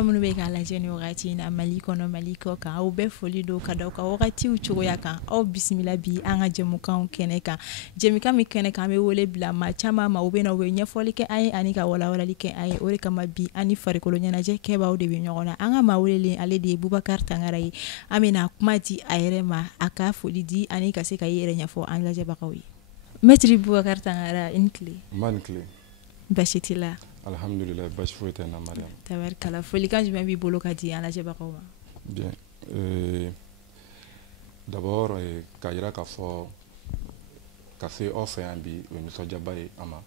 amunu be k'a lajɛ ni wagati in na Mali kɔnɔ Mali kɔ kan aw bɛɛ foli don ka d'aw ka wagatiw cogoya kan aw bisimila bi an ka jɛmukanw kɛnɛ kan jɛmukan min kɛnɛ kan an bɛ wele bila maa caman ma u bɛ na u bɛ ɲɛfɔli kɛ an ye ani ka walawalali kɛ an ye o de kama bi an ni farikolo ɲɛnajɛ kɛbaaw de bɛ ɲɔgɔn na an ka maa welelen ale de ye Bubakari Tangara ye an bɛna kuma di a yɛrɛ ma a ka foli di ani ka se ka i yɛrɛ ɲɛfɔ an lajɛbagaw ye Maître Bubakari Tangara i ni tile basi t'i la alhamdulillah basi foyi tɛ n na Mariam tabarikala folikan jumɛn b'i bolo ka di an lajɛbagaw ma bien d'abord ka yira k'a fɔ ka se aw fɛ yan bi o ye nisɔndiyaba ye an ma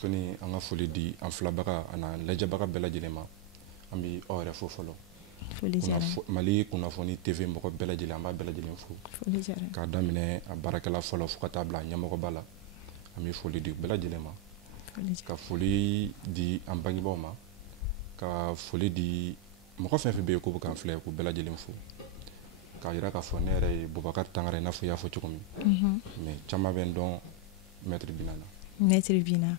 soni an ka foli di an filabaga ani lajɛbaga bɛɛ lajɛlen ma an bɛ aw yɛrɛ fo fɔlɔ Mali kunnafoni TV mɔgɔ bɛɛ lajɛlen an b'a bɛɛ lajɛlen fo k'a daminɛ a baarakɛla fɔlɔ fo ka taa bila ɲɛmɔgɔba la an bɛ foli di bɛɛ lajɛlen ma ka foli di an bangebaaw ma ka foli di mɔgɔ fɛn fɛn bɛ yen k'o bɛ k'an filɛ k'u bɛɛ lajɛlen fo k'a yira k'a fɔ ne yɛrɛ ye Bubakari Tangara i n'a fɔ i y'a fɔ cogo min mais caman bɛ n dɔn Maître Bina na Maître Bina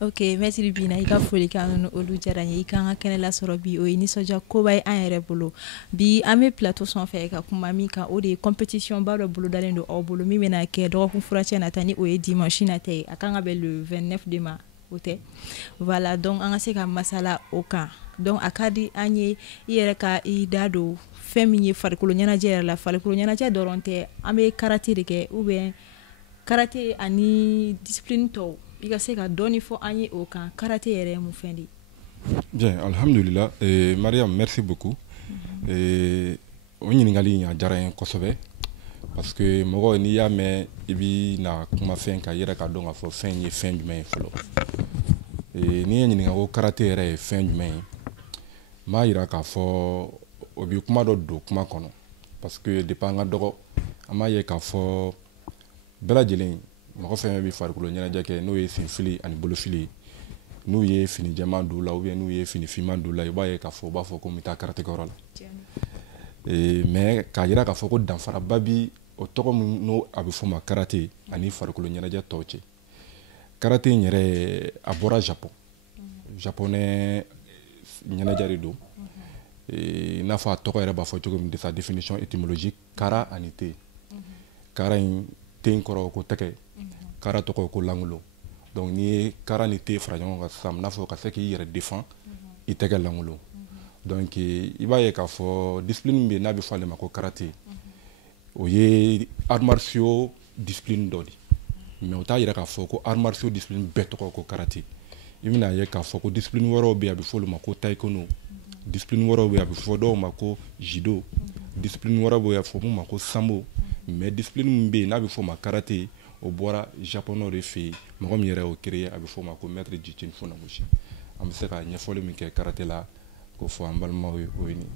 ok Maître Bina i ka folikan ninnu olu diyara n ye i kan ka kɛnɛ lasɔrɔ bi o ye nisɔndiya koba ye an yɛrɛ bolo bi an bɛ plateau sanfɛ ka kuma min kan o de ye compétition ba dɔ bolodalen don aw bolo min bɛna kɛ dɔgɔkun furancɛ nata ni o ye dimanche nata ye a kan ka bɛn le 29 de ma o tɛ voilà donc an ka se ka masala o kan donc a ka di an ye i yɛrɛ ka i da don fɛn min ye farikolo ɲɛnajɛ yɛrɛ la farikolo ɲɛnajɛ dɔrɔn tɛ an bɛ karate de kɛ ou bien karate ani discipline tɔw i ka se ka dɔɔni fɔ an ye o kan karate yɛrɛ ye mun fɛn de ye bien alhamdulillah Mariam merci beaucoup o ɲininkali in a diyara n ye kosɛbɛ parce que mɔgɔ n'i y'a mɛn i bɛ na kuma fɛn ka yɛrɛ ka dɔn k'a fɔ fɛn ye fɛn jumɛn ye fɔlɔ n'i ye ɲininka ko karate yɛrɛ ye fɛn jumɛn ye n b'a yira k'a fɔ o bɛ kuma dɔ don kuma kɔnɔ parce que depuis an ka dɔgɔ an b'a ye k'a fɔ bɛɛ lajɛlen mɔgɔ fɛn bɛ farikolo ɲɛnajɛ kɛ n'o ye senfili ani bolofili ye n'u ye fini jɛman don u la ou bien n'u ye fini finman don u la i b'a ye k'a fɔ u b'a fɔ ko n bɛ taa karatekɛyɔrɔ la mais k'a yira k'a fɔ ko danfaraba bi o tɔgɔ min n'o a bɛ fɔ ma karate ani farikolo ɲɛnajɛ tɔw cɛ karate in yɛrɛ a bɔra Japon japonais ɲɛnajɛ de don i n'a fɔ a tɔgɔ yɛrɛ b'a fɔ cogo min de sa définition étymologique kara ani te kara in te in kɔrɔ ko tɛgɛ kara tɔgɔ ko langolo donc n'i ye kara ni te fara ɲɔgɔn kan sisan n'a fɔ ka se k'i yɛrɛ défend i tɛgɛ langolo donc i b'a ye k'a fɔ discipline bɛ n'a bɛ fɔ ale ma ko karate o ye arts martiaux discipline dɔ de mais o t'a yira k'a fɔ ko arts martiaux discipline bɛɛ tɔgɔ ko karate i bɛna ye k'a fɔ ko discipline wɛrɛw bɛ yen a bɛ fɔ olu ma ko taekwondo discipline wɛrɛw bɛ yen a bɛ fɔ dɔw ma ko judo discipline wɛrɛw bɛ yen a bɛ fɔ mun ma ko sambo mais discipline min bɛ yen n'a bɛ fɔ ma karate o bɔra japonais de fɛ yen mɔgɔ min yɛrɛ y'o créé a bɛ fɔ o ma ko maître Jichin Funakoshi an bɛ se ka ɲɛfɔli min kɛ karate la ko fɔ an balimaw ye o ye nin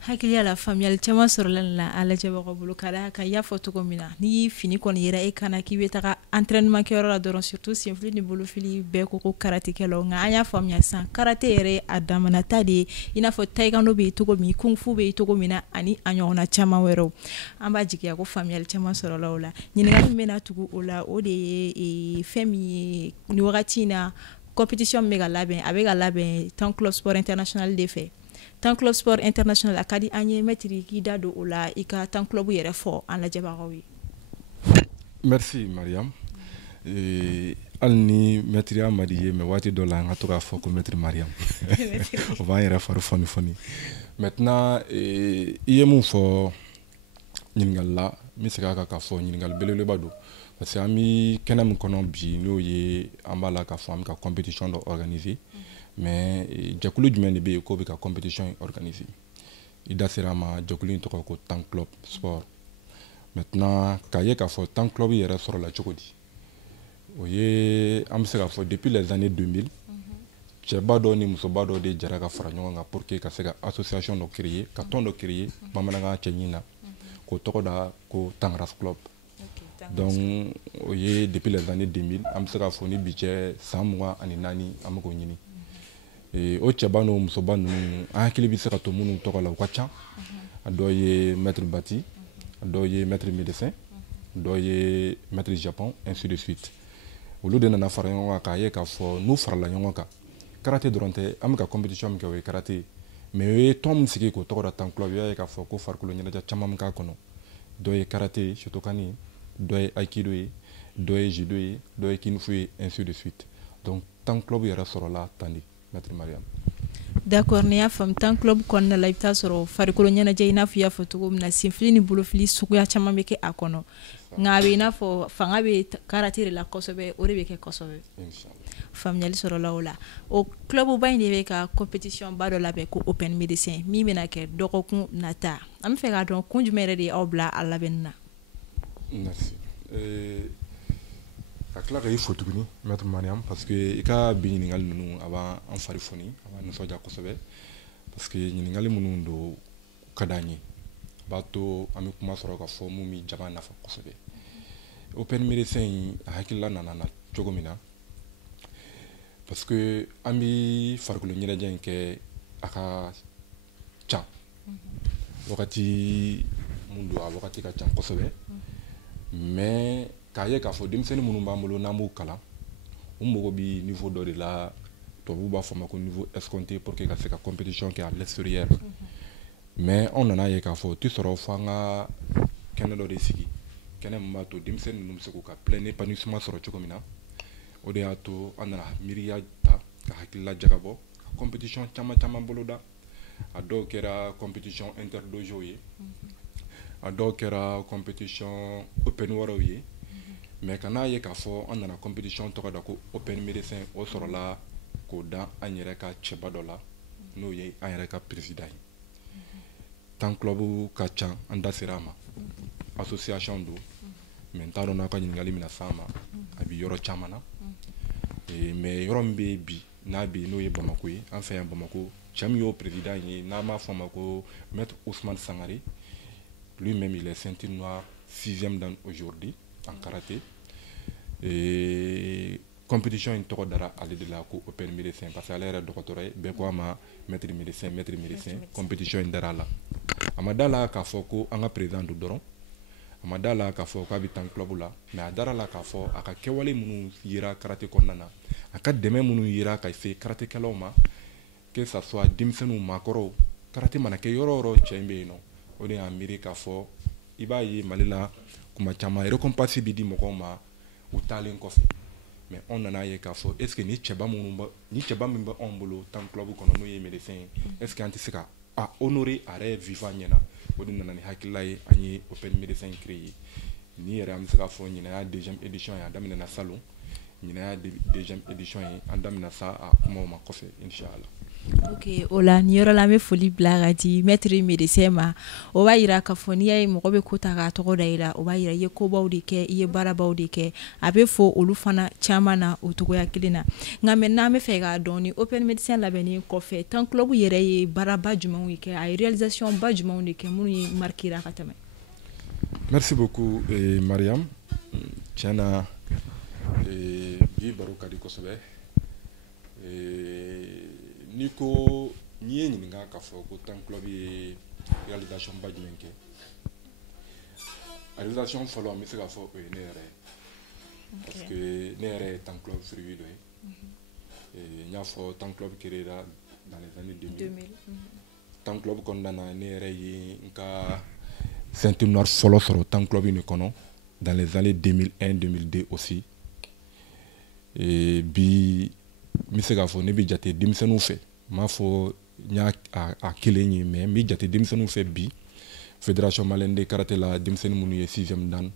hakiliya la faamuyali caman sɔrɔla nin la a lajɛbagaw bolo ka d'a kan i y'a fɔ cogo min na n'i y'i fini kɔni yera e kana k'i bɛ taga entraînement kɛyɔrɔ la dɔrɔn surtout senfili ni bolofili bɛɛ ko ko karatekɛlaw nka an y'a faamuya sisan karate yɛrɛ ye a damanata de ye i n'a fɔ taekwondo bɛ yen cogo min kung fu bɛ yen cogo min na ani a ɲɔgɔnna caman wɛrɛw an b'a jigiya ko faamuyali caman sɔrɔla o la ɲininkali min bɛna tugu o la o de ye fɛn min ye nin wagati in na compétition min bɛ ka labɛn a bɛ ka labɛn Temps Club Sport International de fɛ Temps Club Sport International a ka di an ye Maître k'i da don o la i ka Temps Club yɛrɛ fɔ an lajɛbagaw ye merci Mariam hali ni Maître ma di ye mais waati dɔ la an ka to k'a fɔ ko Maître Mariam o b'an yɛrɛ fari fɔni maintenant i ye mun fɔ ɲininkali la n bɛ segin a kan k'a fɔ ɲininkali belebeleba don parce que an bɛ kɛnɛ min kɔnɔ bi n'o ye an b'a la k'a fɔ an bɛ ka compétition dɔ organiser mais jɛkulu jumɛn de bɛ yen k'o bɛ ka compétition organiser i da sera a ma jɛkulu in tɔgɔ ko Temps Club Sport maintenant k'a ye k'a fɔ Temps Club yɛrɛ sɔrɔla cogo di o ye an bɛ se k'a fɔ depuis les années 2000 cɛba dɔ ni musoba dɔ de jɛra ka fara ɲɔgɔn kan pour que ka se ka association dɔ créer ka tɔn dɔ créer bamanankan cɛɲi na k'o tɔgɔ da ko Tangaras Club donc o ye depuis les années 2000 an bɛ se k'a fɔ ni bi cɛ san 24 an bɛ k'o ɲini o cɛba n'o musoba ninnu an hakili bɛ se ka to minnu tɔgɔ la u ka ca a dɔw ye Maître Bati a dɔw ye Maître Médecin dɔw ye Maître Japon ainsi de suite olu de nana fara ɲɔgɔn kan k'a ye k'a fɔ n'u farala ɲɔgɔn kan karaté dɔrɔn tɛ an bɛ ka compétition min kɛ o ye karaté ye mais o ye tɔn min sigi k'o tɔgɔ da tan club i y'a ye k'a fɔ ko farikolo ɲɛnajɛ caman min k'a kɔnɔ dɔ ye karaté ye shotokan dɔ ye aikido ye dɔ ye judo ye dɔ ye kung fu ye ainsi de suite donc tan club yɛrɛ sɔrɔla tan de maître Mariam. D'accord, n'i y'a faamu tan club kɔnɔna la i bɛ taa sɔrɔ farikolo ɲɛnajɛ i n'a fɔ i y'a fɔ cogo min na senfili ni bolofili suguya caman bɛ kɛ a kɔnɔ nka a bɛ i n'a fɔ fanga bɛ karaté de la kosɛbɛ o de bɛ kɛ kosɛbɛ faamuyali sɔrɔla o la o clubba in de bɛ ka compétition ba dɔ labɛn ko open médecin min bɛna kɛ dɔgɔkun nata an bɛ fɛ k'a dɔn kun jumɛn yɛrɛ de y'aw bila a labɛnni na. Merci. Ka tila ka i fo tuguni maître Mariam parce que i ka bi ɲininkali ninnu a b'an fari foni a b'an nisɔndiya kosɛbɛ parce que ɲininkali minnu don ka d'an ye a b'a to an bɛ kuma sɔrɔ ka fɔ mun bɛ jama nafa kosɛbɛ open médecin in a hakilila nana na cogo min na parce que an bɛ farikolo ɲɛnajɛ in kɛ a ka ca wagati mun don a wagati ka ca kosɛbɛ mais k'a ye k'a fɔ denmisɛnnin minnu b'an bolo n'an b'u kalan u mago bɛ niveau dɔ de la tubabuw b'a fɔ ma ko niveau escompté pour que ka se ka compétition kɛ à l'extérieur mais anw nana ye k'a fɔ o tɛ sɔrɔ fo an ka kɛnɛ dɔ de sigi kɛnɛ min b'a to denmisɛnnin ninnu bɛ se k'u ka plein épanouissement sɔrɔ cogo min na o de y'a to an nana miiriya ta ka hakilila jagabɔ ka compétition caman boloda a dɔw kɛra compétition interdojo ye a dɔw kɛra compétition open wɛrɛw ye mais kana ye k'a fɔ an nana compétition tɔgɔ da ko open médecin o sɔrɔla k'o da an yɛrɛ ka cɛba dɔ la n'o ye an yɛrɛ ka président ye tan club ka ca an da sera a ma association don mais n t'a dɔn n'a ka ɲininkali bɛna s'an ma a bɛ yɔrɔ caman na mais yɔrɔ min bɛ yen bi n'a bɛ yen n'o ye Bamako ye an fɛ yan Bamako cɛ min y'o président ye n'an b'a fɔ a ma ko maître Ousmane Sangare lui-même il est ceinture noire 6e dan aujourd'hui en karaté et compétition in tɔgɔ dara ale de la ko open médecin parce que ale yɛrɛ dɔgɔtɔrɔ ye bɛɛ ko a ma maître médecin compétition in dara a la a ma da la k'a fɔ ko an ka président don dɔrɔn a ma da la k'a fɔ k'a bɛ tan club la mais a dara la k'a fɔ a ka kɛwale minnu yira karaté kɔnɔna na a ka dɛmɛ minnu yira ka se karatékɛlaw ma que ça soit denmisɛnninw maakɔrɔw karaté mana kɛ yɔrɔ o yɔrɔ cɛ in bɛ yen nɔ o de y'a miiri k'a fɔ i b'a ye Mali la kuma caman récompense bɛ di mɔgɔw ma u taalen kɔfɛ mais anw nana ye k'a fɔ est ce que ni cɛba min bɛ anw bolo tan club kɔnɔ n'o ye médecin ye est ce que an tɛ se ka a honorer a yɛrɛ vivant ɲɛna o de nana ni hakilila ye an ye open médecin créé ni yɛrɛ an bɛ se k'a fɔ ɲinɛ y'a deuxième édition ye a daminɛna salon ɲinɛ y'a deuxième édition ye an daminɛ sa a kumaw ma kɔfɛ inchallah. Ok, o la ni yɔrɔ la an bɛ foli bila ka di maître médecin ma o b'a yira k'a fɔ n'i y'a ye mɔgɔ bɛ ko ta k'a tɔgɔ da i la o b'a yira i ye kobaw de kɛ i ye baarabaw de kɛ a bɛ fɔ olu fana caman na o cogoya kelen na nka maintenant an bɛ fɛ k'a dɔn ni open médecin labɛnnen kɔfɛ tan club yɛrɛ ye baaraba jumɛnw kɛ a ye réalisation ba jumɛnw de kɛ minnu ye marquera ka tɛmɛ. Merci beaucoup Mariam tiɲɛ na bi baro ka di kosɛbɛ n'i ye ɲininka k'a fɔ ko tan club ye réalisation ba jumɛn kɛ a réalisation fɔlɔ an bɛ se k'a fɔ o ye ne yɛrɛ ye parce que ne yɛrɛ ye tan club fruit dɔ ye n y'a fɔ tan club créé dans les années 2000 tan club kɔnɔna na ne yɛrɛ ye n ka ceinture noire fɔlɔ sɔrɔ tan club in de kɔnɔ dans les années 2001-2002 aussi bi n bɛ se k'a fɔ ne bɛ jate denmisɛnninw fɛ n m'a fɔ n y'a kelen ye mais n bɛ jate denmisɛnninw fɛ bi fédération malienne de karaté la denmisɛnnin minnu ye 6e dan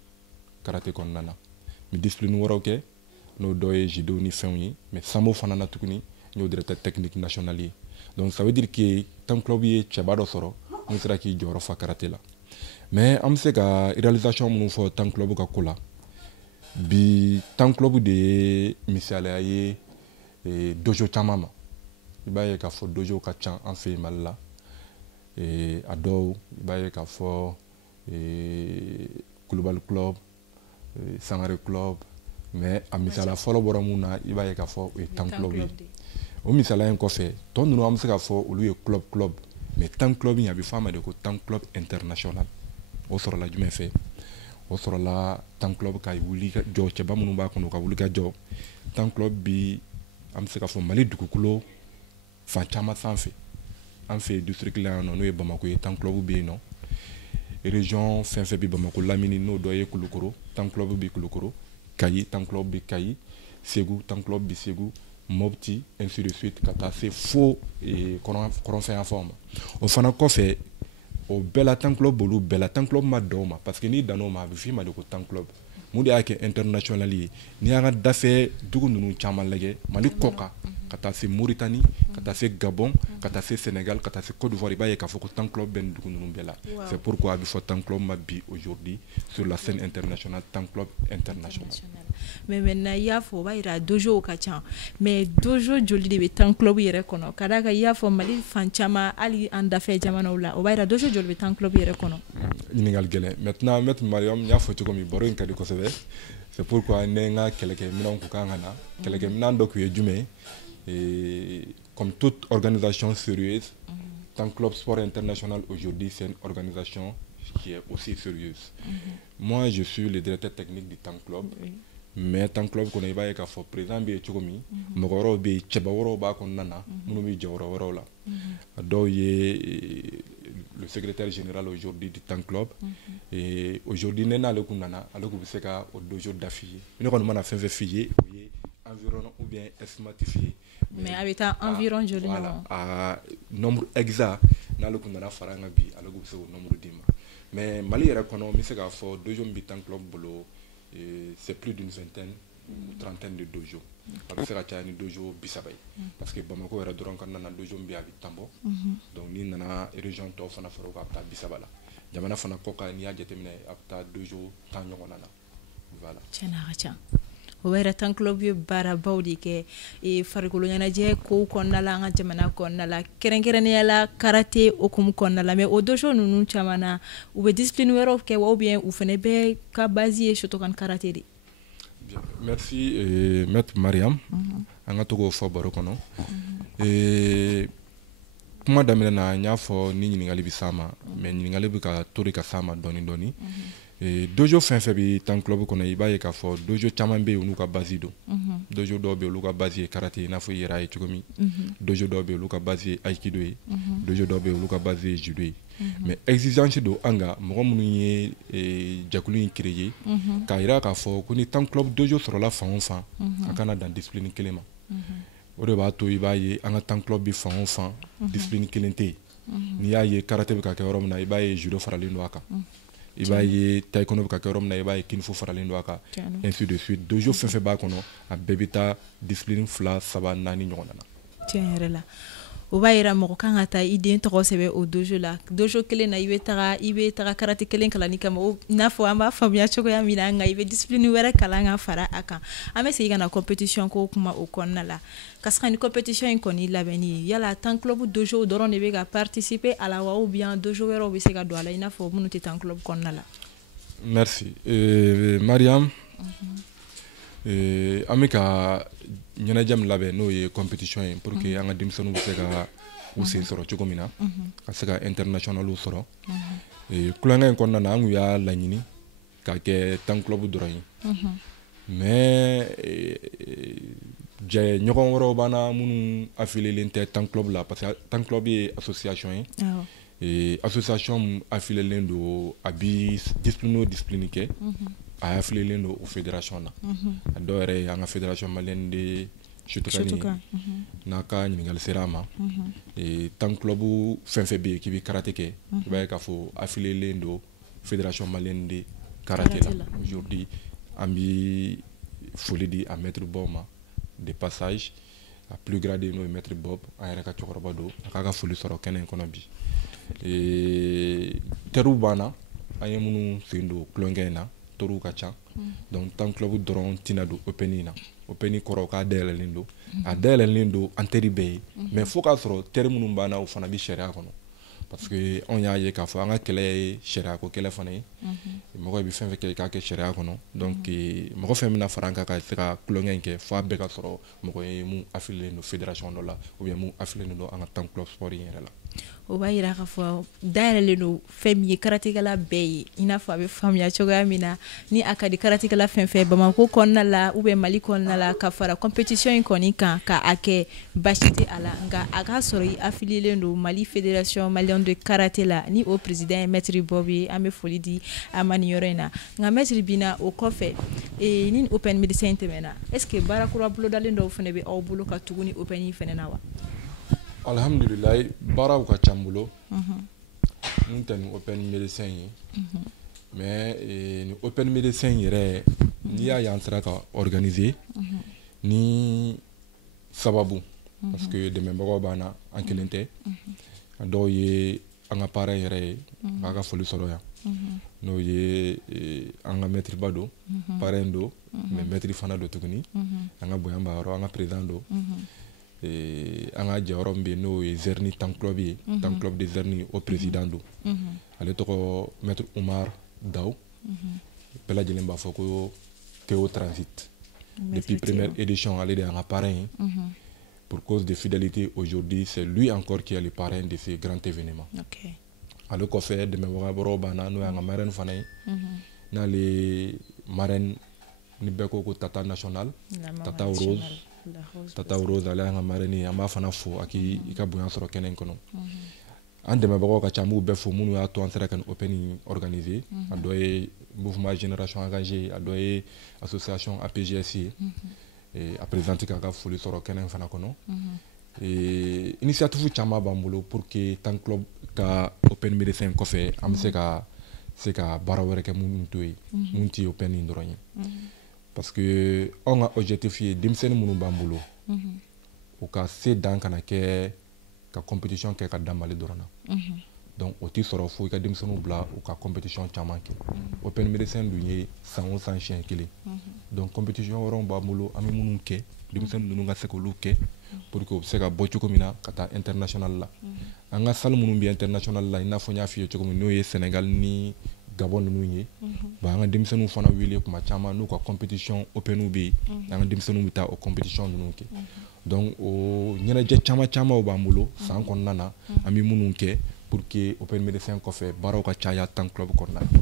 karaté kɔnɔna na n bɛ discipline wɛrɛw kɛ n'o dɔ ye judo ni fɛnw ye mais sambo fana na tuguni n y'o directeur technique national ye donc ça veut dire que tan club ye cɛba dɔ sɔrɔ mun sera k'i jɔyɔrɔ fa karaté la mais an bɛ se ka réalisation minnu fɔ tan club ka ko la bi tan club de ye misaliya ye dojo caman ma i b'a ye k'a fɔ dojo ka ca an fɛ yen Mali la a dɔw i b'a ye k'a fɔ Kulubali club Sangare club mais a misaliya fɔlɔ bɔra mun na i b'a ye k'a fɔ o ye tan club ye o misaliya in kɔfɛ tɔ ninnu an bɛ se k'a fɔ olu ye club mais tan club in a bɛ fɔ a ma de ko tan club international o sɔrɔla jumɛn fɛ o sɔrɔla tan club ka wuli ka jɔ cɛba minnu b'a kɔnɔ ka wuli ka jɔ tan club bi an bɛ se k'a fɔ Mali dugukolo fan caman sanfɛ an fɛ district la yan nɔ n'o ye Bamako ye tan club bɛ yen nɔ région fɛn fɛn bɛ Bamako Lamini n'o dɔ ye Kulukoro tan club bɛ Kulukoro Kayi tan club bɛ Kayi Segu tan club bɛ Segu Mopti ainsi de suite ka taa se fo kɔrɔnfɛn yan fanw ma o fana kɔfɛ o bɛɛ la tan club b'olu bɛɛ la tan club ma dan o ma parce que n'i dan o ma a bɛ f'i ma de ko tan club mun de y'a kɛ international ye n'i y'an ka dafɛ dugu ninnu caman lajɛ Mali kɔ kan ka taa se Mauritanie ka taa se Gabon ka taa se Sénégal ka taa se Côte d'Ivoire i b'a ye k'a fɔ ko tan club bɛ nin dugu ninnu bɛɛ la c'est pourquoi a bɛ fɔ tan club ma bi aujourd'hui sur la scène internationale tan club international mais maintenant i y'a fɔ o b'a yira dojo ka ca mais dojo joli de bɛ tan club yɛrɛ kɔnɔ ka d'a kan i y'a fɔ Mali fan caman hali an dafɛ jamanaw la o b'a yira dojo joli bɛ tan club yɛrɛ kɔnɔ ɲininkali gɛlɛn maintenant maître Mariam n y'a fɔ cogo min baro in ka di kosɛbɛ c'est pourquoi ne n ka kɛlɛkɛminɛnw kun kan ka na kɛlɛkɛminɛn dɔ kun ye jumɛn comme toute organisation sérieuse Tan Club Sport International aujourd'hui c'est une organisation qui est aussi sérieuse moi je suis le directeur technique du Tan Club mais Tan Club kɔnɔ i b'a ye k'a fɔ président bɛ yen cogo min mɔgɔ wɛrɛw bɛ yen cɛba wɛrɛw b'a kɔnɔna na minnu bɛ jɔyɔrɔ wɛrɛw la a dɔw ye le secrétaire général aujourd'hui du Tan Club et aujourd'hui ne n'ale kun nana ale kun bɛ se ka o dojo dafi ye ne kɔni mana fɛn fɛn f'i ye o ye environ ou bien estimatif mais a bɛ taa environ joli ɲɔgɔn a nombre exact n'ale kun nana fara an kan bi ale kun bɛ se k'o nombre d'i ma mais Mali yɛrɛ kɔnɔ n bɛ se k'a fɔ dojo min bɛ Tan Club bolo c'est plus d'une vingtaine ou trentaine de dojo a bɛ se ka caya ni dojo 30 ye parce que Bamako yɛrɛ dɔrɔn kɔnɔna na dojo min bɛ yen a bɛ tan bɔ donc n'i nana région tɔw fana fara o kan a bɛ taa 30 la jamana fana kɔ kan n'i y'a jateminɛ a bɛ taa dojo 10 ɲɔgɔnna na voilà tiɲɛna a ka ca o b'a yira tan club ye baarabaw de kɛ farikolo ɲɛnajɛ kow kɔnɔna la an ka jamana kɔnɔna la kɛrɛnkɛrɛnnenya la karate hukumu kɔnɔna la mais o dojo ninnu caman na u bɛ discipline wɛrɛw kɛ wa ou bien u fana bɛɛ ka base ye Shotokan karate de bien merci maître Mariam an ka to k'o fɔ baro kɔnɔ kuma daminɛ na n y'a fɔ ni ɲininkali bɛ s'a ma mais ɲininkali bɛ ka to de ka s'a ma dɔɔni dɔɔni dojo fɛn fɛn bɛ Tan Club kɔnɔ i b'a ye k'a fɔ dojo caman bɛ yen olu ka base don dojo dɔw bɛ yen olu ka base ye karate i n'a fɔ i yɛrɛ ye cogo min dojo dɔw bɛ yen olu ka base ye aikido ye dojo dɔw bɛ yen olu ka base ye judo ye mais exigence don an kan mɔgɔ minnu ye jɛkulu in créer k'a jira k'a fɔ ko ni Tan Club dojo sɔrɔla fan o fan a kana dan discipline kelen ma o de b'a to i b'a ye an ka Tan Club bɛ fan o fan discipline kelen tɛ yen n'i y'a ye karate bɛ ka kɛ yɔrɔ min na i b'a ye judo faralen don a kan i b'a ye taekwondo bɛ ka kɛ yɔrɔ min na i b'a ye kinfo faralen don a kan ainsi de suite dojo fɛn fɛn b'a kɔnɔ a bɛɛ bɛ taa discipline 2, 3, 4 ɲɔgɔnna na tiɲɛ yɛrɛ la o b'a yira mɔgɔ kan ka taa i den tɔgɔ sɛbɛn o dojo la dojo kelen na i bɛ taga karate kelen kalanni kama i n'a fɔ an b'a faamuya cogoya min na nka i bɛ discipline wɛrɛ kalan ka fara a kan an bɛ segin ka na compétition ko kuma o kɔnɔna la ka sɔrɔ ni compétition in kɔni labɛnni ye yala Tan Club dojo dɔrɔn de bɛ ka participer a la wa ou bien dojo wɛrɛw bɛ se ka don a la i n'a fɔ minnu tɛ Tan Club kɔnɔna la merci Mariam an bɛ ka ɲɛnajɛ min labɛn n'o ye compétition ye pour que an ka denmisɛnninw bɛ se ka u sen sɔrɔ cogo min na ka se ka internationalw sɔrɔ kulonkɛ in kɔnɔna na an kun y'a laɲini ka kɛ Tan Club dɔrɔn ye mais ɲɔgɔn wɛrɛw b'an na minnu affilielen tɛ Tan Club la parce que Tan Club ye association ye association min affilielen don a bi discipline o discipline kɛ a affilielen don o fédération na a dɔw yɛrɛ ye an ka fédération malienne de Shotokan n'a ka ɲininkali sera a ma Tan Club fɛn fɛn bɛ yen k'i bɛ karate kɛ i b'a ye k'a fɔ affilielen don fédération malienne de karate la aujourd'hui an bɛ foli di a maître Bob ma de passage a plus gradé n'o ye maître Bob an yɛrɛ ka cɛkɔrɔba don a k'a ka foli sɔrɔ kɛnɛ in kɔnɔ bi terroir b'an na an ye minnu sen don kulonkɛ in na terroir ka ca donc Tan Club dɔrɔn tɛna don opening na opening kɔrɔ k'a dayɛlɛlen don a dayɛlɛlen don an teri bɛɛ ye mais fo k'a sɔrɔ terre minnu b'an na o fana bɛ sariya kɔnɔ parce que anw y'a ye k'a fɔ an ka kɛlɛ ye sariya ko kɛlɛ fana ye mɔgɔ bɛ fɛn fɛn kɛ i k'a kɛ sariya kɔnɔ donc mɔgɔ fɛn bɛna fara an kan ka se ka kulonkɛ in kɛ fo a bɛɛ ka sɔrɔ mɔgɔ ye mun affilié don fédération dɔ la ou bien mun affilié don an ka Tan Club Sport in yɛrɛ la o b'a yira k'a fɔ dayɛlɛlen don fɛn min ye karatekɛla bɛɛ ye i n'a fɔ a bɛ faamuya cogoya min na ni a ka di karatekɛla fɛn fɛn Bamako kɔnɔna la ou bien Mali kɔnɔna la ka fara compétition in kɔni kan ka a kɛ basi tɛ a la nka a k'a sɔrɔ i affilielen don Mali Fédération Malienne de Karaté la ni o président ye maître Bob ye an bɛ foli di a ma nin yɔrɔ in na nka maître Bina o kɔfɛ ni Open Médecins tɛmɛna est-ce que baara kura bolodalen dɔw fana bɛ aw bolo ka tugu ni Open in fana na wa? Alhamdulillah baaraw ka ca n bolo n tɛ ni Open Médecins ye mais ni Open Médecins yɛrɛ n'i y'a ye an sera ka organiser ni sababu parce que dɛmɛbagaw b'an na an kelen tɛ a dɔw ye an ka parrain yɛrɛ ye k'a ka foli sɔrɔ yan n'o ye an ka maître ba don parrain don mais maître fana don tuguni an ka boyan b'a yɔrɔ an ka président don an ka jɛyɔrɔ min bɛ yen n'o ye Zerni Tank Club ye Tank Club de Zerni o président don ale tɔgɔ maître Umar Daw bɛɛ lajɛlen b'a fɔ ko Keo Transit depuis première édition ale de y'an ka parrain ye pour cause de fidélité aujourd'hui c'est lui encore qui est le parrain de ce grand événement ale kɔfɛ dɛmɛbagaw b'an na n'o y'an ka marraine fana ye n'ale marraine ni bɛɛ ko ko Tata National Tata Rose Tata Rose ale y'an ka marraine ye an b'a fana fo a k'i ka bonya sɔrɔ kɛnɛ in kɔnɔ an dɛmɛbagaw ka ca an b'u bɛɛ fo minnu y'a to an sera ka nin Open in organiser a dɔ ye mouvement Génération Engagée a dɔ ye association APGS ye a présidente k'a ka foli sɔrɔ kɛnɛ in fana kɔnɔ initiative caman b'an bolo pour que Tank Club ka Open Médecins kɔfɛ an bɛ se ka baara wɛrɛ kɛ minnu to ye mun ti Open in dɔrɔn ye parce que anw ka objectif ye denmisɛnnin minnu b'an bolo u ka se dan kana kɛ ka compétition kɛ ka dan Mali dɔrɔn na donc o ti sɔrɔ fo i ka denmisɛnninw bila u ka compétition caman kɛ Open Médecins dun ye san o san siɲɛ kelen donc compétition wɛrɛw b'an bolo an bɛ minnu kɛ denmisɛnnin ninnu ka se k'olu kɛ pour que u bɛ se ka bɔ cogo min na ka taa international la an ka salle minnu bɛ international la i n'a fɔ n y'a f'i ye cogo min n'o ye Sénégal ni Gabon ninnu ye an ka denmisɛnninw fana wele kuma caman n'u ka compétition Openw bɛ yen an ka denmisɛnninw bɛ taa o compétition ninnu kɛ donc o ɲɛnajɛ camanw b'an bolo san kɔnɔna na an bɛ minnu kɛ pour que Open Médecins kɔfɛ baaraw ka caya Tank Club kɔnɔna na.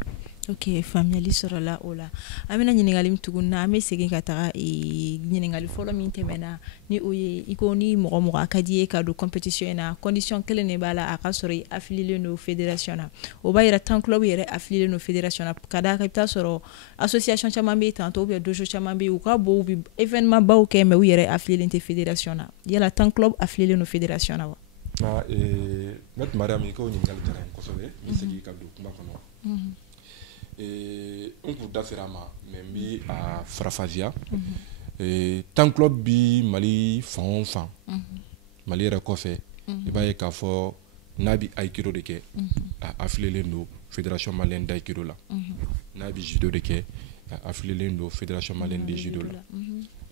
Ok, faamuyali sɔrɔla o la an bɛna ɲininkali min tuguni na an bɛ segin ka taga ɲininkali fɔlɔ min tɛmɛna ni o ye i ko ni mɔgɔ mɔgɔ a ka di ye ka don compétition in na condition kelen de b'a la a ka sɔrɔ i affilielen don fédération na o b'a yira Tank Club yɛrɛ affilielen don fédération na ka d'a kan i bɛ taa sɔrɔ association caman bɛ yen tantôt ou bien dojo caman bɛ yen u ka bon u bɛ événement baw kɛ mais u yɛrɛ affilielen tɛ fédération na yala Tank Club affilielen don fédération na wa? Maître Mariam i k'o ɲininkali diyara n ye kosɛbɛ n bɛ segin ka don kuma kɔnɔ n kun da sera a ma mais n bɛ a farafaziya Tank Club bi Mali fan o fan Mali yɛrɛ kɔfɛ i b'a ye k'a fɔ n'a bɛ aikido de kɛ a affilielen don fédération malienne d'aikido la n'a bɛ judo de kɛ a affilielen don fédération malienne de judo la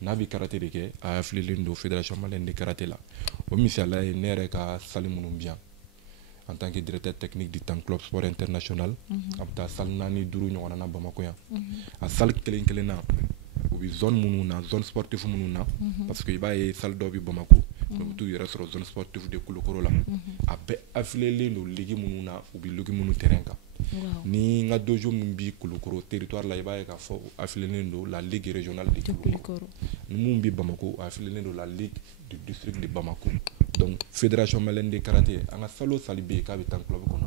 n'a bɛ karaté de kɛ a affilielen don fédération malienne de karaté la o misaliya ye ne yɛrɛ ka salle minnu bi yan en tant que directeur technique du Tank Club Sport International a bɛ taa salle 4 5 ɲɔgɔnna na Bamako yan a salle kelen kelen na u bɛ zone minnu na zone sportive minnu na parce que i b'a ye salle dɔw bɛ Bamako mais u t'u yɛrɛ sɔrɔ zone sportive de Kulukoro la a bɛɛ affilielen don ligue minnu na u bɛ ligue minnu terrain kan ni n ka dojo min bɛ Kulukoro territoire la i b'a ye k'a fɔ affilielen don la ligue régionale de Kulukoro ni mun bɛ Bamako affilielen don la ligue du district de Bamako donc fédération malienne de karaté an ka salle o salle bɛ yen k'a bɛ Tank Club kɔnɔ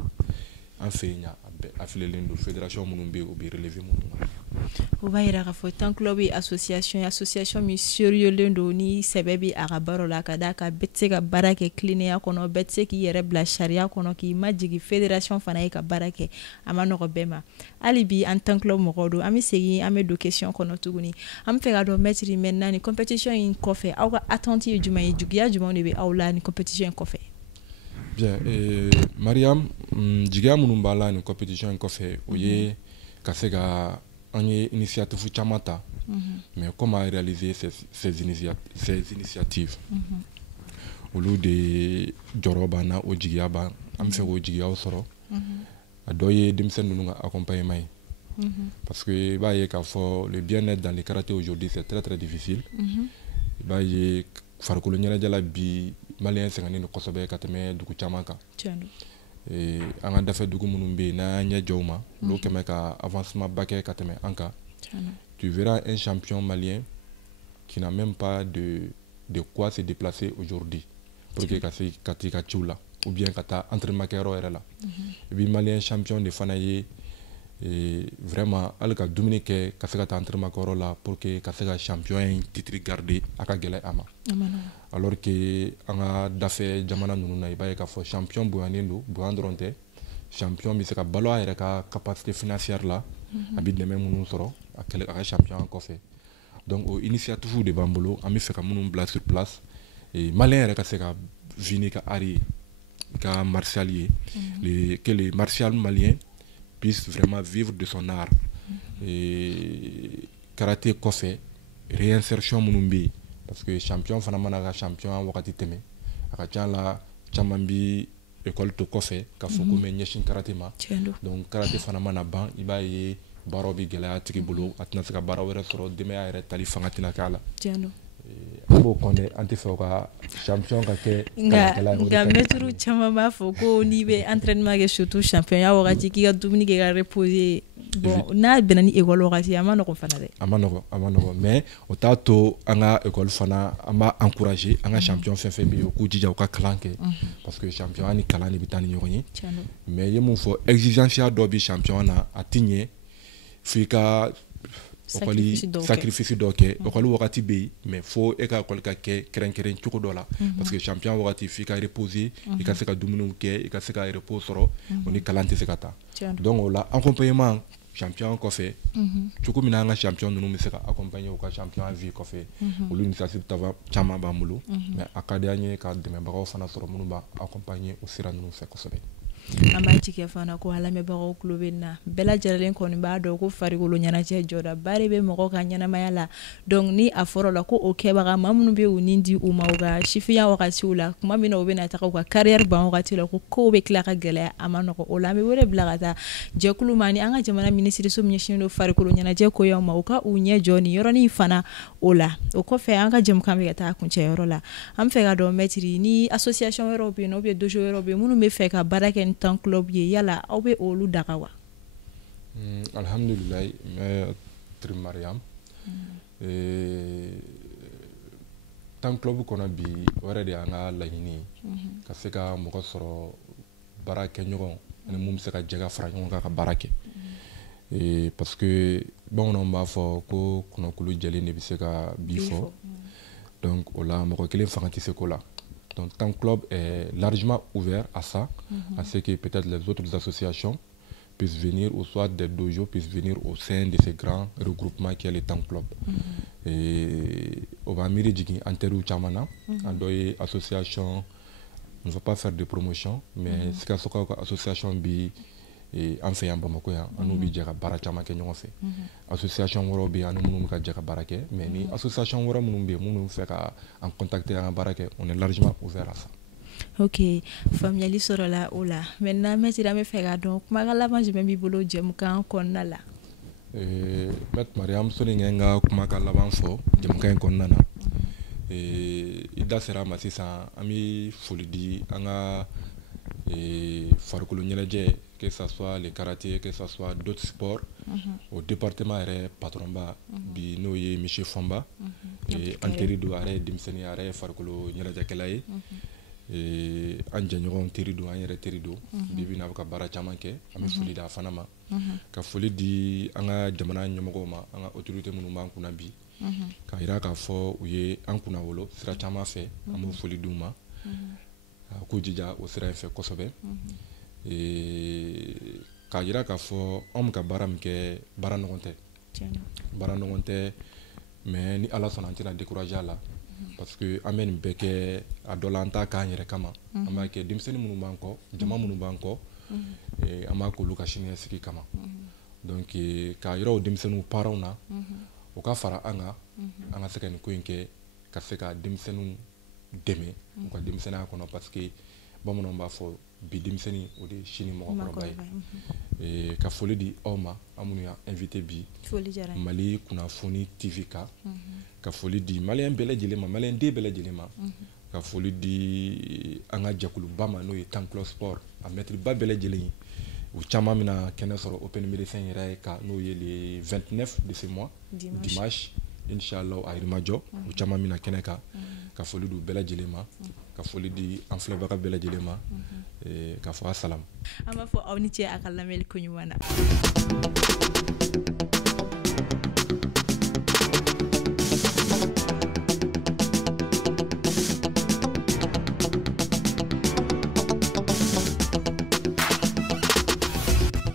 an fɛ yen a bɛɛ affilielen don fédération minnu bɛ yen u bɛ relevé minnu na o b'a yira k'a fɔ Tank Club ye association min serieuxlen don ni sɛbɛ bɛ a ka baara la ka d'a kan bɛɛ tɛ se ka baara kɛ tilennenya kɔnɔ bɛɛ tɛ se k'i yɛrɛ bila sariya kɔnɔ k'i majigin fédération fana ye ka baara kɛ a ma nɔgɔ bɛɛ ma hali bi an Tank Club mɔgɔw don an bɛ segin an bɛ don question kɔnɔ tuguni an bɛ fɛ ka dɔn maître maintenant ni compétition in kɔfɛ aw ka attente ye jumɛn ye juguya jumɛn de bɛ aw la ni compétition in kɔfɛ? Bien, Mariam jigiya minnu b'a la ni compétition in kɔfɛ o ye ka se ka an ye initiative caman ta mais comment réaliser ces initiatives olu de jɔyɔrɔ b'an na o jigiya b'an an bɛ fɛ k'o jigiyaw sɔrɔ a dɔ ye denmisɛnnin ninnu ka accompagnement ye parce que i b'a ye k'a fɔ le bien-être dans le karaté aujourd'hui c'est très très difficile i b'a ye farikolo ɲɛnajɛ la bi maliyɛn sɛgɛnnen don kosɛbɛ ka tɛmɛ dugu caman kan an ka dafɛ dugu minnu bɛ yen n'an ɲɛ jɔ u ma olu kɛmɛ ka avancement ba kɛ ka tɛmɛ an kan. Tu verras un champion malien qui n'a même pas de quoi se déplacer aujourd'hui pour que ka se ka t'i ka ciw la ou bien ka taa entraînement kɛyɔrɔ yɛrɛ la. Et puis malien champion de fana ye vraiment hali ka dumuni kɛ ka se ka taa entraînement kɛyɔrɔ la pour que ka se ka champion in titre garder a ka gɛlɛn a ma. Alors que an ka dafɛ jamana ninnu na i b'a ye k'a fɔ champion bonyanen don bonya dɔrɔn tɛ champion bɛ se ka balo a yɛrɛ ka capacité financière la a bɛ dɛmɛ minnu sɔrɔ a ka champion kɔfɛ. Donc o initiative de b'an bolo an bɛ fɛ ka minnu bila sur place maliyɛn yɛrɛ ka se ka vini ka ari ka martial ye que les martial maliens puissent vraiment vivre de son art. Karaté kɔfɛ réinsertion minnu bɛ yen parce que champion fana mana ka champion wagati tɛmɛ a ka ca la caman bi école to kɔfɛ ka fɔ ko mɛ ɲɛsin karaté ma. Donc karaté fana mana ban i b'a ye baaraw bɛ gɛlɛya a tigi bolo a tɛna se ka baara wɛrɛ sɔrɔ denbaya yɛrɛ tali fanga tɛna k'a la. An b'o kɔnɛ an tɛ fɛ o ka champion ka kɛ kalankɛla ye. Nka mɛtiriw caman b'a fɔ ko n'i bɛ entraînement kɛ surtout championnat wagati k'i ka dumuni kɛ ka reposer bon n'a bɛnna ni école wagati a ma nɔgɔn fana dɛ. A ma nɔgɔn mais o t'a to an ka école fana an b'a encourager an ka champion fɛn fɛn bɛ yen u k'u jija u ka kalan kɛ parce que champion ni kalan de bɛ taa ni ɲɔgɔn ye. Mais i ye mun fɔ exigence dɔ bɛ champion na a ti ɲɛ f'i ka sacrifice dɔ kɛ école wagati bɛ yen mais fo e ka école ka kɛ kɛrɛnkɛrɛn cogo dɔ la parce que champion wagati f'i ka reposer i ka se ka dumuniw kɛ i ka se ka repos sɔrɔ o ni kalan tɛ se ka taa. Donc o la accompagnement champion kɔfɛ cogo min na an ka champion ninnu bɛ se ka accompagner u ka champion vie kɔfɛ olu initiative caman b'an bolo mais a ka di an ye ka dɛmɛbagaw fana sɔrɔ minnu b'a accompagner o sira ninnu fɛ kosɛbɛ. An b'a tigɛ fana ko lamɛnbagaw tulo bɛ na bɛɛ lajɛlen kɔni b'a dɔn ko farikolo ɲɛnajɛ jɔdaba de bɛ mɔgɔ ka ɲɛnamaya la donc ni a fɔra la ko o kɛbaga maa minnu bɛ u ni di u ma u ka sifiya wagatiw la kuma min na u bɛ na taga u ka carrière ban wagati la ko kow bɛ tila ka gɛlɛya a ma nɔgɔ o la an bɛ wele bila ka taa jɛkulu ma ni an ka jamana minisiriso min ɲɛsinnen don farikolo ɲɛnajɛ koyaw ma u ka u ɲɛ jɔ nin yɔrɔnin fana o la o kɔfɛ an ka jɛmukan bɛ ka taa kuncɛyɔrɔ la an bɛ fɛ ka dɔn mɛtiri ni association wɛrɛw bɛ yen ou bien dojo wɛrɛw bɛ yen minnu bɛ fɛ ka baara kɛ ni temps club ye yala aw bɛ olu daga wa? Alhamdulillah maître Mariam temps club kɔnɔ bi o yɛrɛ de y'an ka laɲini ka se ka mɔgɔ sɔrɔ baara kɛ ɲɔgɔn ani mun bɛ se ka jɛ ka fara ɲɔgɔn kan ka baara kɛ parce que bamananw b'a fɔ ko kɔnɔkulu jɛlen de bɛ se ka bi fɔ donc o la mɔgɔ kelen fanga tɛ se ko la. Donc Temps Club est largement ouvert à ça, à ce que peut-être les autres associations puissent venir, ou soit des dojos puissent venir au sein de ces grands regroupements qui est le Temps Club. Et on va mirer en terre chamana, en doye association, on ne va pas faire de promotion, mais c'est qu'une association bi en fait en Bamako ya, on oublie déjà bara chama ke ñongo fait. Association woro bi anu munu ka jaka barake, mais ni association woro munu bi munu fait ka en contacter en barake, on est largement ouvert à ça. Ok, familiali sɔrɔ la o la. Maintenant mɛtiri an bɛ fɛ ka dɔn kumakan laban jumɛn b'i bolo jɛmukan kɔnɔna la? Maître Mariam sɔnni n ka kumakan laban fɔ jɛmukan in kɔnɔna na. I da sera ma sisan an bɛ foli di an ka farikolo ɲɛnajɛ, que ce soit le karaté, que ce soit d'autres sports, au département yɛrɛ patronba bi n'o ye monsieur Famba an teri don a yɛrɛ ye denmisɛnnin a yɛrɛ ye farikolo ɲɛnajɛkɛla ye an jɛɲɔgɔnw teri don an yɛrɛ teri don bi bi n'a bɛ ka baara caman kɛ an bɛ foli di a fana ma ka foli di an ka jamana ɲɛmɔgɔw ma an ka autorité minnu b'an kunna bi ka jira k'a fɔ u ye an kunna wolo sira caman fɛ an b'o foli d'u ma k'u jija o sira in fɛ kosɛbɛ k'a jira k'a fɔ anw bɛ ka baara min kɛ baara nɔgɔn tɛ mais ni Ala sɔnna an tɛna décourager a la parce que an bɛ nin bɛɛ kɛ a dɔ la an t'a k'an yɛrɛ kama an b'a kɛ denmisɛnnin minnu b'an kɔ jama minnu b'an kɔ an b'a k'olu ka siniɲɛsigi kama donc k'a jira o denmisɛnninw parents na o ka fara an kan an ka se ka nin ko in kɛ ka se ka denmisɛnninw dɛmɛ u ka denmisɛnninya kɔnɔ parce que bamananw b'a fɔ bi denmisɛnnin o de ye sini mɔgɔkɔrɔba ye ka foli di aw ma an minnu y'an invité bi Mali kunnafoni TV kan ka foli di malien bɛɛ lajɛlen ma malien den bɛɛ lajɛlen ma ka foli di an ka jɛkuluba ma n'o ye Tanclo Sport a maitriba bɛɛ lajɛlen u caman mina kɛnɛ sɔrɔ Open Médecin yɛrɛ ka n'o ye le 29 de ce mois dimanche Inch'Allah a yirimajɔ u caman mina kɛnɛ kan ka foli di u bɛɛ lajɛlen ma ka foli di an filɛbaga bɛɛ lajɛlen ma ka fɔ a salam an b'a fɔ aw ni ce a ka lamɛnli ko ɲuman na